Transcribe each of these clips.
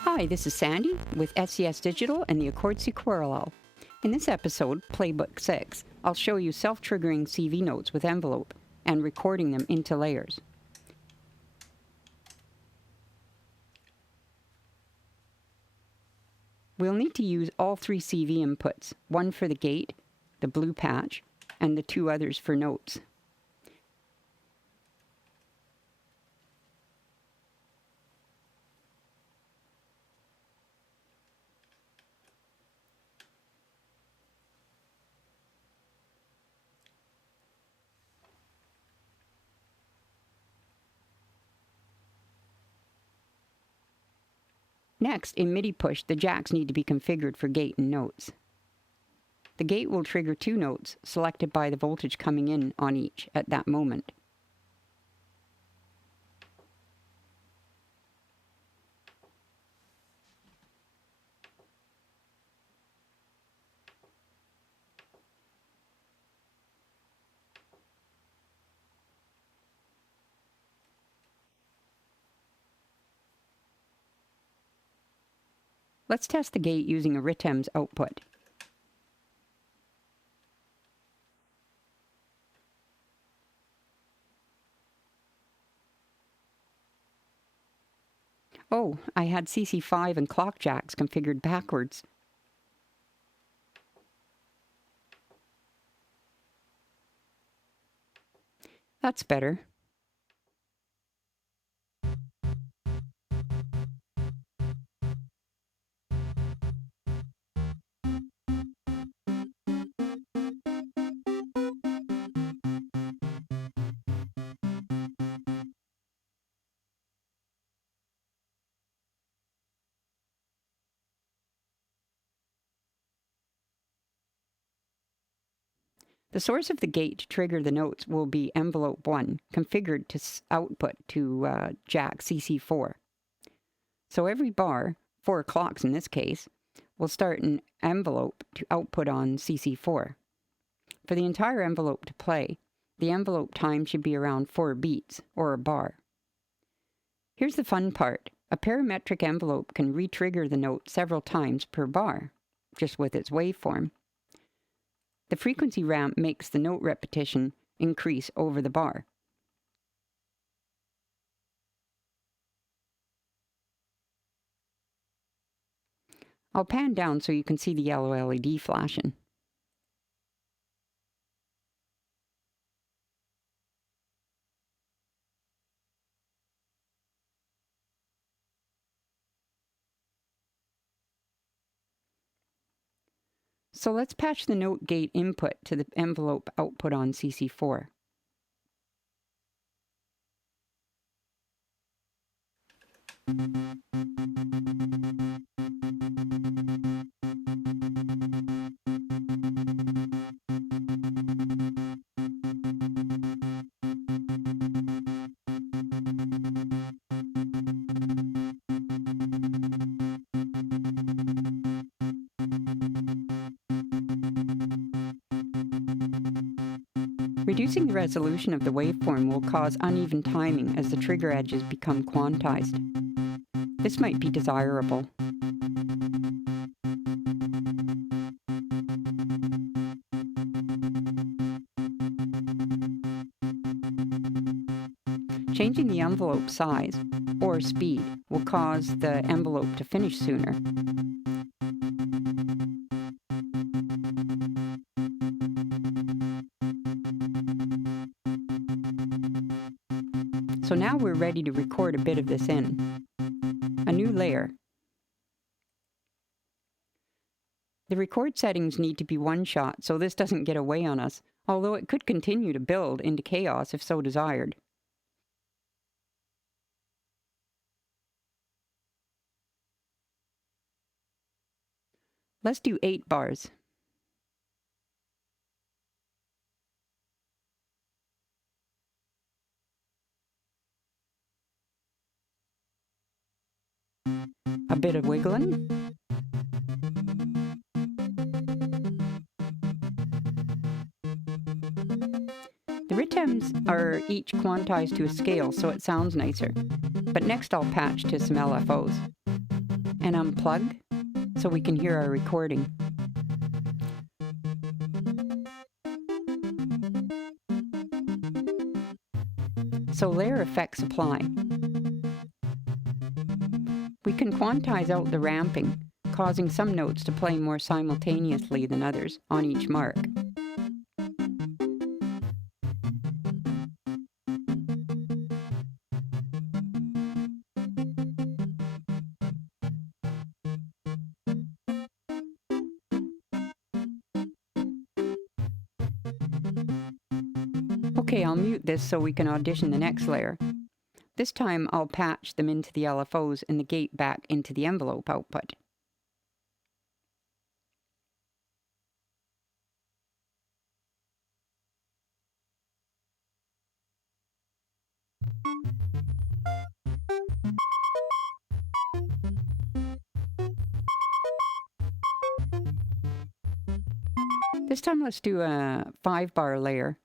Hi, this is Sandy with SES Digital and the Accord Sequarallel. In this episode, Playbook 6, I'll show you self-triggering CV notes with envelope and recording them into layers. We'll need to use all three CV inputs, one for the gate, the blue patch, and the two others for notes. Next, in MIDI push, the jacks need to be configured for gate and notes. The gate will trigger two notes selected by the voltage coming in on each at that moment. Let's test the gate using a RTEMS output. Oh, I had CC5 and clock jacks configured backwards. That's better. The source of the gate to trigger the notes will be envelope 1, configured to output to jack CC4. So every bar, 4 clocks in this case, will start an envelope to output on CC4. For the entire envelope to play, the envelope time should be around 4 beats, or a bar. Here's the fun part. A parametric envelope can re-trigger the note several times per bar, just with its waveform. The frequency ramp makes the note repetition increase over the bar. I'll pan down so you can see the yellow LED flashing. So let's patch the note gate input to the envelope output on CC4. Reducing the resolution of the waveform will cause uneven timing as the trigger edges become quantized. This might be desirable. Changing the envelope size or speed will cause the envelope to finish sooner. So now we're ready to record a bit of this in. A new layer. The record settings need to be one shot so this doesn't get away on us, although it could continue to build into chaos if so desired. Let's do 8 bars. A bit of wiggling. The RTEMs are each quantized to a scale, so it sounds nicer. But next I'll patch to some LFOs and unplug so we can hear our recording. So layer effects apply. We can quantize out the ramping, causing some notes to play more simultaneously than others on each mark. Okay, I'll mute this so we can audition the next layer. This time I'll patch them into the LFOs and the gate back into the envelope output. This time let's do a 5-bar layer.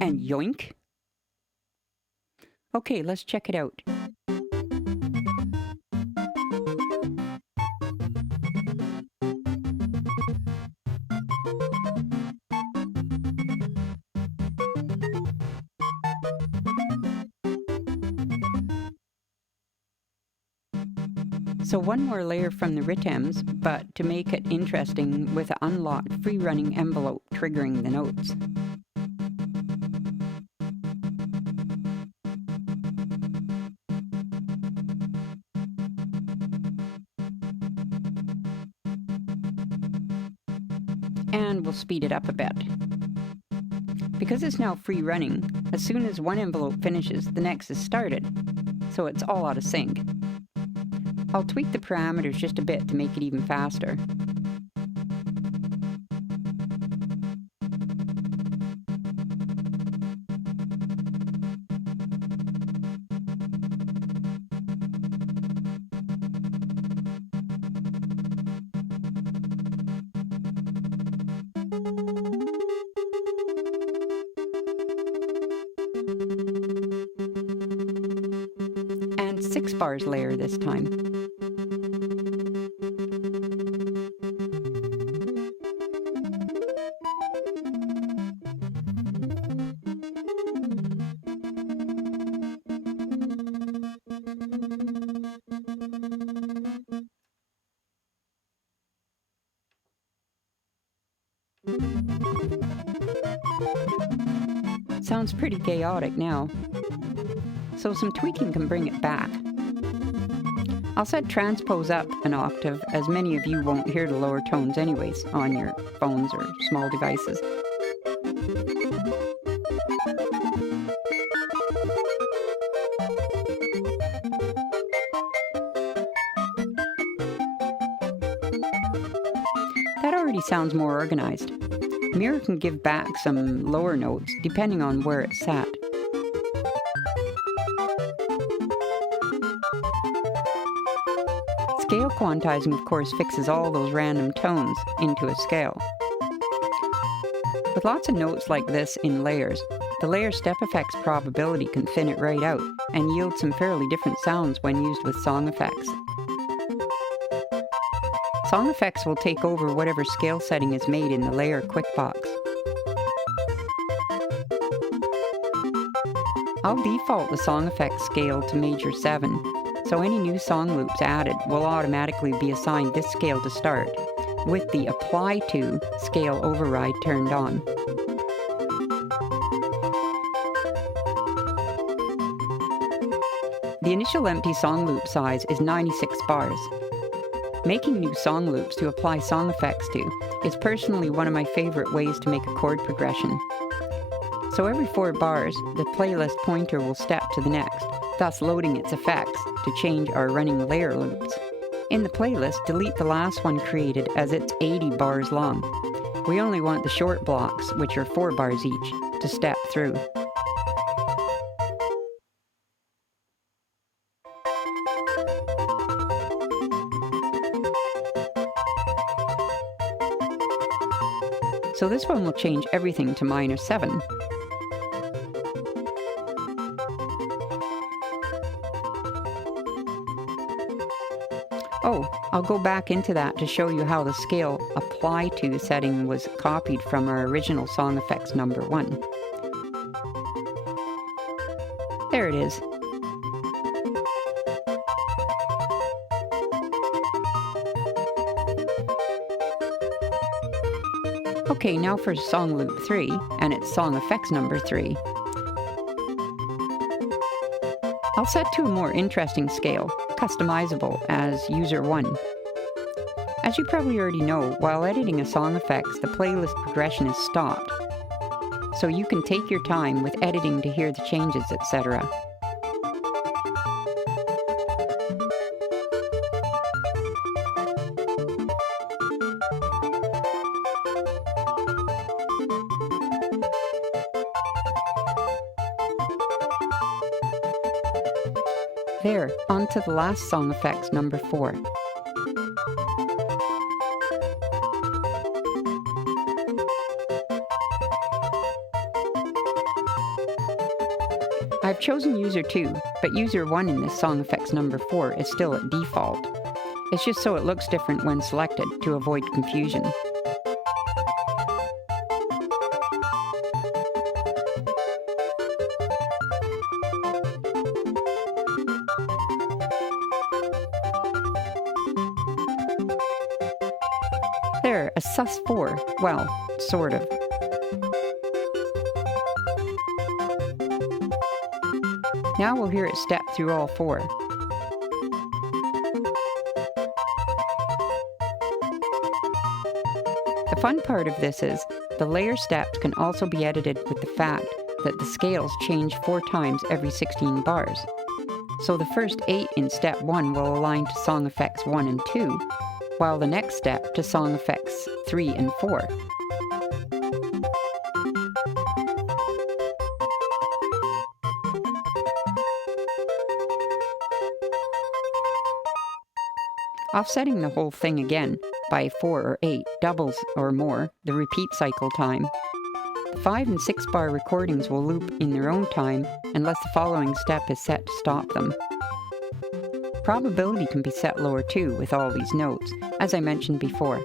And yoink. Okay, let's check it out. So one more layer from the rhythms, but to make it interesting with an unlocked free-running envelope triggering the notes. And we'll speed it up a bit. Because it's now free running, as soon as one envelope finishes, the next is started, so it's all out of sync. I'll tweak the parameters just a bit to make it even faster. And 6 bars layer this time. Sounds pretty chaotic now, so some tweaking can bring it back. I'll set transpose up an octave, as many of you won't hear the lower tones anyways on your phones or small devices. That already sounds more organized. Mirror can give back some lower notes depending on where it's sat. Scale quantizing, of course, fixes all those random tones into a scale. With lots of notes like this in layers, the layer step effects probability can thin it right out and yield some fairly different sounds when used with song effects. Song effects will take over whatever scale setting is made in the layer quick box. I'll default the song effects scale to major 7, so any new song loops added will automatically be assigned this scale to start, with the Apply To scale override turned on. The initial empty song loop size is 96 bars. Making new song loops to apply song effects to is personally one of my favorite ways to make a chord progression. So every 4 bars, the playlist pointer will step to the next, thus loading its effects to change our running layer loops. In the playlist, delete the last one created as it's 80 bars long. We only want the short blocks, which are 4 bars each, to step through. So this one will change everything to -7. Oh, I'll go back into that to show you how the scale apply to setting was copied from our original song effects number 1. There it is. Okay, now for song loop 3, and it's song effects number 3. I'll set to a more interesting scale, customizable as user 1. As you probably already know, while editing a song effects, the playlist progression is stopped. So you can take your time with editing to hear the changes, etc. There, on to the last song effects number 4. I've chosen user 2, but user 1 in this song effects number 4 is still at default. It's just so it looks different when selected to avoid confusion. There, a sus4, well, sort of. Now we'll hear it step through all 4. The fun part of this is, the layer steps can also be edited with the fact that the scales change 4 times every 16 bars. So the first 8 in step 1 will align to song effects 1 and 2, while the next step to song effects 3 and 4. Offsetting the whole thing again by 4 or 8 doubles or more the repeat cycle time. The 5 and 6 bar recordings will loop in their own time unless the following step is set to stop them. Probability can be set lower too with all these notes, as I mentioned before.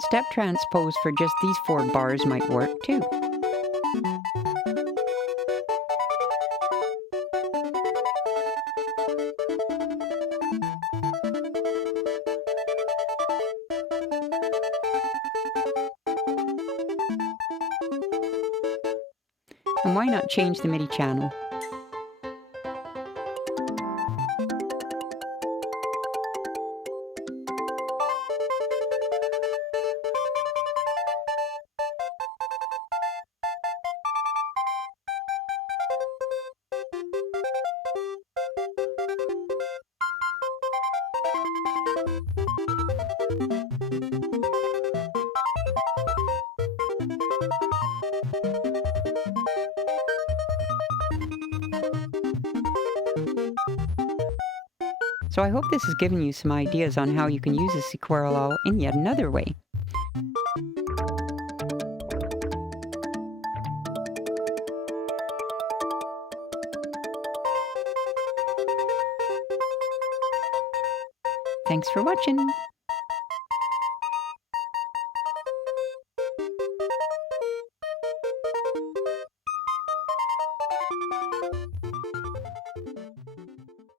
Step transpose for just these 4 bars might work too. And why not change the MIDI channel? So I hope this has given you some ideas on how you can use a Sequarallel in yet another way. Thanks for watching!